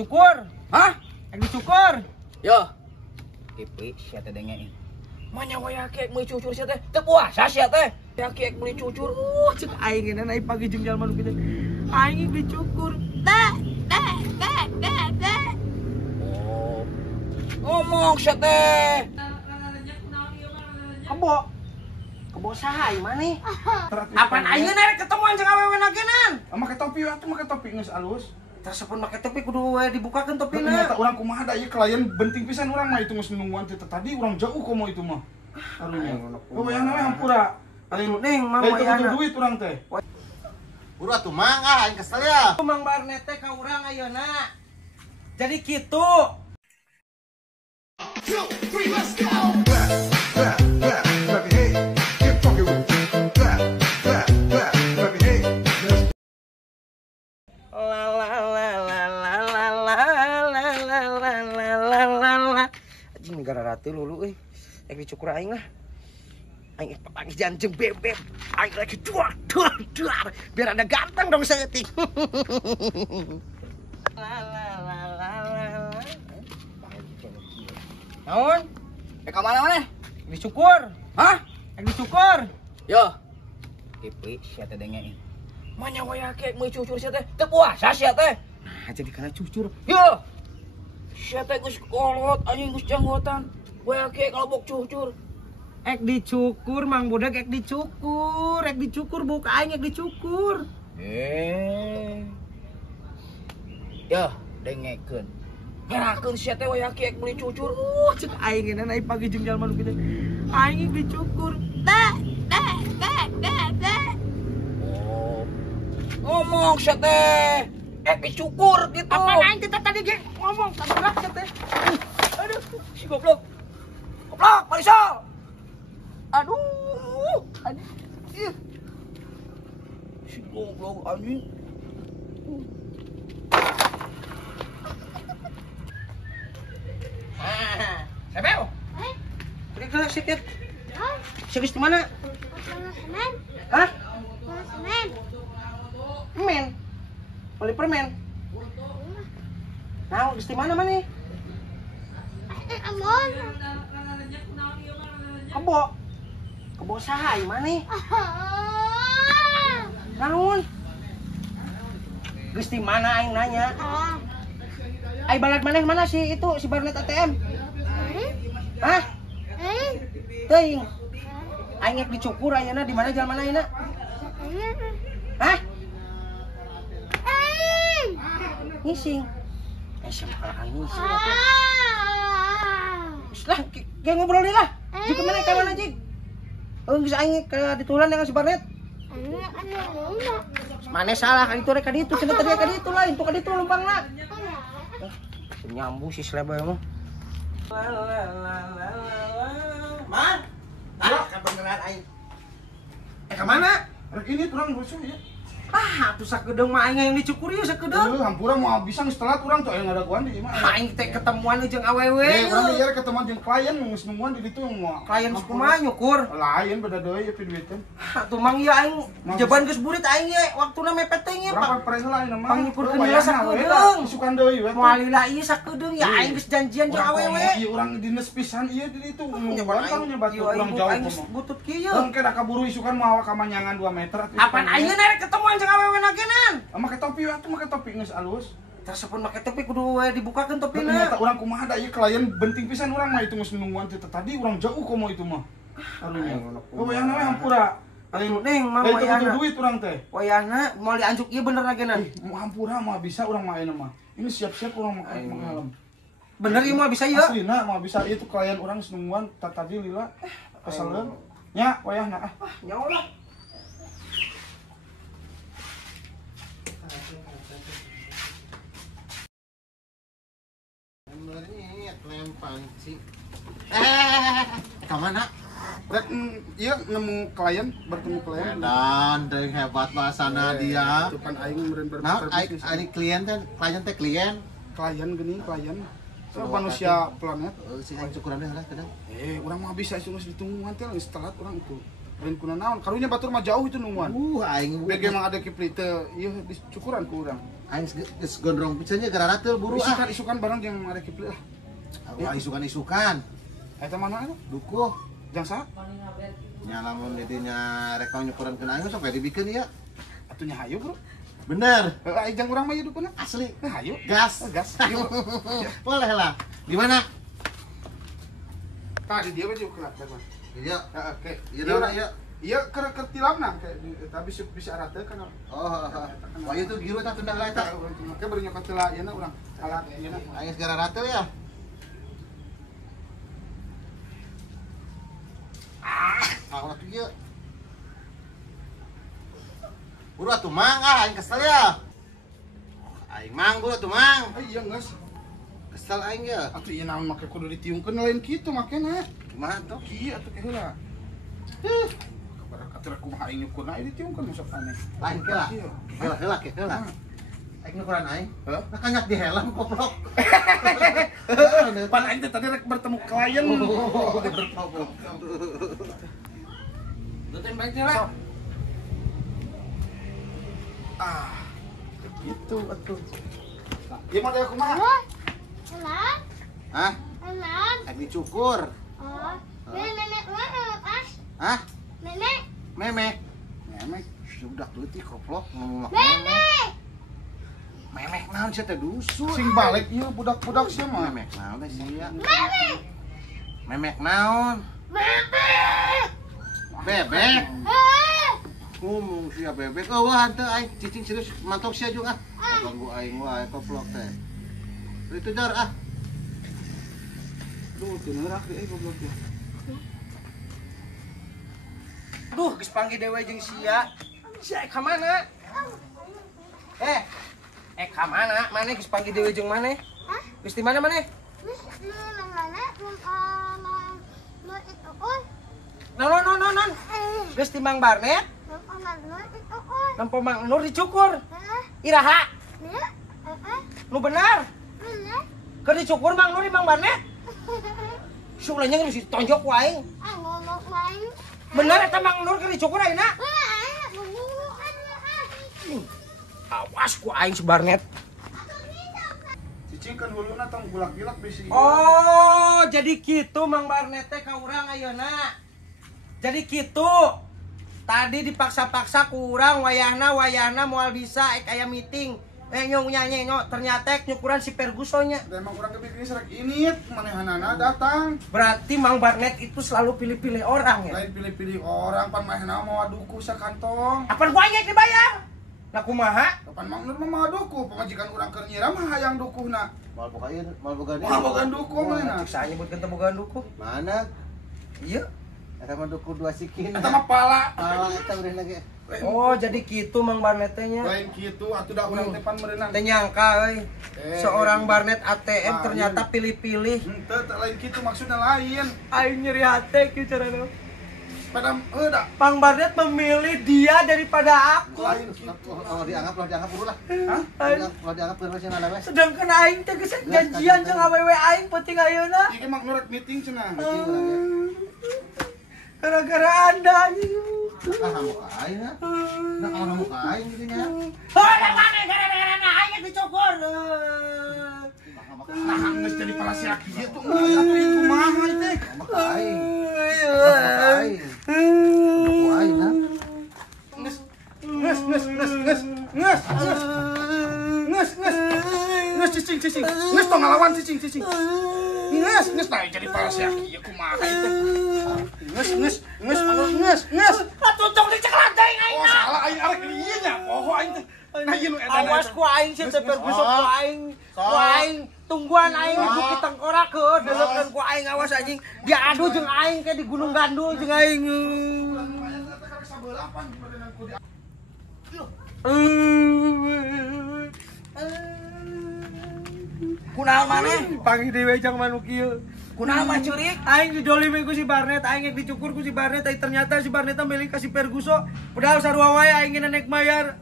dicukur. Hah? Dicukur. Yo. Kipi sia teh dengein. Manya we akek meuli cucur sia teh. Teu puasa sia teh. Akek meuli cucur. Cek aing na naik pagi jeung jalma nu kitu. Aing dicukur. Oh. Ngomong sia teh. Kebo saha ieu maneh? Apaan ayeuna rek ketemuan jeung awewe nagenan? Make topi atuh make topi geus alus. Tasapun make topi kudu we dibukakeun topina. Ternyata urang kumaha da ieu klien benting pisan urang mah itu geus nungguan teh tadi urang jauh komo itu mah. Arunya. Oh wayahna we hampura. Anu ning mang Itu wayahna. duit urang teh. Buru atuh mang aing kesel ya. Mang Barnet teh ka urang ayeuna. Jadi kitu. Anjing negara ratu lulu euy. Ek dicukur aing lah. Aing pagi janjeng bebek. Aing lagi duar. Biar ada ganteng dong seutik. Naon? Ka mana maneh? Dicukur. Hah? Ek dicukur. Yo. Kipi sia teh dengein. Manya we akek meuli cucur sia teh. Teu puasa sia teh. Nah, jadi kana cucur. Yo. Sia teh geus kolot anjing geus janggotan. We akek ngalobok cucur. Ek dicukur, Mang Budak ek dicukur. Ek dicukur buka aing ek dicukur. Yo, dengekeun. Herakeun sia teh we akek meuli cucur. Cek aing na naik pagi jeung jalma nu kitu. Aing dicukur. Oh. Ngomong sia teh. Dicukur gitu. Apaan aing tadi ge ngomong tabrak teh. Aduh, si goblok. Goblok, Marisol. Aduh, anjing. Ih. Si goblok anjing. Sebel. Udah geus sikit. Sikit di mana? Hah? Permen. Beli permen. Nah, geus di mana maneh? Kebo saha ieu maneh? Naon? Geus di mana aing nanya? Ai balad maneh mana si itu si Barnet ATM? Hah? Teuing. Aing ek dicukur ayeuna di mana jalan mana ayeuna? Hah? Ngising. Siapa aing ngising atuh? Lah, kayak ngobrol deui lah. Jig ke mana ka mana jig? Geus aing ka ditulan dengan si Barnet. Mana salah kan itu rek ka ditu, cenah tadi ka ditu lain, tuh ka ditu lumpangna. Nyambung si sleba mah. Man. Kebeneran aing. Ka mana? Rek ini urang rusuh ya. Atuh sakedeung mah aing yang dicukur ieu sakedeung. Hampura mau bisa geus telat urang teh aya ngadaguan di imah. Aing teh ketemuan jeung awewe. Urang ieu ketemuan jeung klien geus nungguan di ditu mah. Klien kumaha nyukur? Lain beda deui ya duitnya. Atuh mang ieu aing jeban geus burit aing ye waktuna mepet teh ye Berapa Pak. persen lain mah? Pang nyukurkeun heula sakedeung. Isukan deui we. Moalila ieu sakedeung ya aing geus janjian jeung awewe. Ieu urang dinas pisan ieu di ditu. Nyoba Nyoba nyoba urang jauh aing mah. butut kieu. Urang kena kaburu isukan mau ka manyangan 2 meter atuh. Apaan ayeuna rek ketemuan jeung awewe nagenan? Make topi atuh make topi geus alus. Tasapun make topi kudu we dibukakeun topina. Ternyata urang kumaha da ieu klien benting pisan urang mah itu geus nungguan teh tadi urang jauh komo itu mah. Arunya. Oh wayahna we hampura. Anu ning mang Itu wayahna. duit urang teh. Wayahna moal dianjuk ieu bener nagenan. Mau hampura mah bisa urang mah ayeuna mah. Ini siap-siap urang mah helm. Bener ieu moal bisa ieu. Aslina mah bisa itu klien urang geus nungguan tadi lila kesaleun. Nya wayahna Nyaolah. Benernya klien panci. Ka mana? Rek ieu nemu klien, bertemu klien. Dan deui hebat bahasana dia. Itu kan aing meureun Nah, berbisnis. klien teh klien. Klien geuning klien. So, manusia planet. Si aing cukuran deh lah kadang. Urang mah bisa itu geus ditungguan teh geus telat urang itu. lain kuna naon. Karunya batur mah jauh itu nungguan. Aing Bege emang ada kipli teu ieu dicukuran ku urang. aing geus gondrong pisannya gara teu buru Isukan barang yang ada kipli lah. Isukan. Eta mana anu? Dukuh. Jang sa? Nya lamun didinya rek nyukuran kena aing sok dibikeun ieu. Atunya hayu, Bro. Bener. Ai jang urang mah ieu dukuna. Asli. Hayu. Gas. Gas. Hayu. Boleh lah. Di mana? Tadi dia baju kelak dah. Iya. Heeh, ke. Iya dah, iya. Iya keur tilapna kayak tapi bisa arah teh kan. Wah itu giru tak tunda lain tak. Oke bari nyokot tela ieu na urang. Alat ieu na. Aing segera rata ya. Ulah kieu. Buru atuh mang aing kesel ya. Aing mang buru atuh mang. Iya geus. Kesel aing ya. Atuh ieu naon make kudu ditiungkeun lain kitu makena. Kumaha tuh? Kieu atuh ke heula. Kabar atuh kumaha aing nyukurna ieu ditiungkeun masuk aneh. Lain ke lah. Heula ke heula. Aing nyukuran aing. Heuh? Kanyak di helm goblok. Pan aing teh tadi rek bertemu klien. Dutin baik lah. Ah. Gitu atuh. Ieu mah aya kumaha? Hah? Aing dicukur. Hah? Memek. Sudah leutik goblok ngomong memek. Memek naon sia teh dusun. Sing balik ieu budak-budak sia mah. Memek naon teh sia? Memek naon? Bebek. Ngomong sia bebek. Oh wah henteu aing cicing serius mantok sia juga. Ganggu aing wae goblok teh. Itu dar ah. Duh, teu neurak deui goblok teh. Duh, geus panggil dewe jeung sia. Sia ka mana? Ka mana? Mane geus panggil dewe jeung mane? Geus di mana mane? Non. Geus di Mang Barnet? Nampo Mang Nur dicukur. Iraha? Nu benar? Keur dicukur Mang Nur di Mang Barnet? Sulanya geus ditonjok ku aing. Bener eta Mang Nur keur dicukur ayeuna? Awas ku aing si Barnet. Cicing kan huluna tong gulak-gilak bisi. Oh, jadi kitu Mang Barnet teh ka urang ayeuna. Jadi kitu. Tadi dipaksa-paksa ku urang wayahna moal bisa aya meeting. Nyong ternyata nyukuran si Fergusonnya. Emang kurang kepikir serak init manehanana datang. Berarti Mang Barnet itu selalu pilih-pilih orang ya? Lain pilih-pilih orang pan manehna mau duku sakantong. Apaan banyak dibayar? Nah kumaha? Kapan Mang Nur mah mau duku, pamajikan urang keur nyiram mah hayang dukuhna. Mal boga Mau bogan duku mana? Cik saya nyebutkeun teh bogaan duku. Mana? Iya. Eta mah duku dua sikin. Eta mah pala. Eta urang lagi. Oh, jadi kitu Mang Barnet teh nya. Lain kitu atuh da urang teh pan meureunang. Teh nyangka euy. Seorang Barnet ATM ternyata pilih-pilih. Henteu teh lain kitu maksudna lain. Aing nyeri hate kieu carana. Pada da Mang Barnet memilih dia daripada aku. lain kitu. Oh dianggap dulu lah. Hah? Kalau dianggap keur cenah wes. Sedangkan aing teh geus janjian jeung awewe aing penting ayeuna. Iki Mang Nur meeting cenah. Gara-gara Anda anjing. Kamu ka aing ha. Nah kamu ka aing gitu nya. Oh, mana gara-gara aing dicukur. Nah, geus jadi pala sia kieu tuh. Atuh ieu kumaha teh? Kamu ka aing. Kamu aing ha. Nges cicing. Nges tong ngalawan cicing. Nges nah jadi pala sia kieu kumaha teh? Nges. Atuh tong diceklat teh aing. Oh, salah aing arek ieu nya. Poho aing teh. Nah, ieu nu edan. Awas ku aing sih teh Ferguson ku aing. Ku aing tungguan aing di Bukit Tengkorak heuh deuleupkeun ku aing awas anjing. Dia adu jeung aing ke di Gunung Gandul jeung aing. Kunaon maneh? Panggil dewe jang manuk ieu. Kunaon mah curik? Aing didolimi ku si Barnet, aing dicukur ku si Barnet, ternyata si Barnet milih ka si Ferguson. Padahal sarua wae aing naik mayar.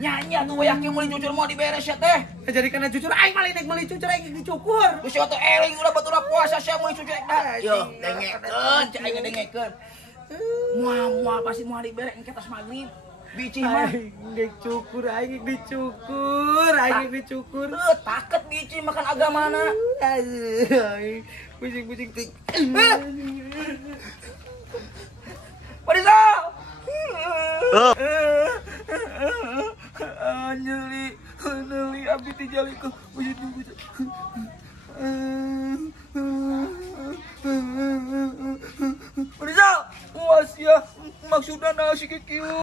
Nyanyi atuh yakin meuli cucur mau diberes ya teh. Jadi kana jujur aing malah naik meuli cucur aing dicukur. Geus atuh eling ulah batur puasa sia meuli cucur dah. Yo dengekeun, cai dengekeun. Mual pasti mau hari berek engke tas maghrib. Bicih mah. Aing dicukur. Taket bicih makan agamana. Pusing ting. Marisa. Anjeli abdi teh jali ku. Marisa, was ya maksudna naon si kieu?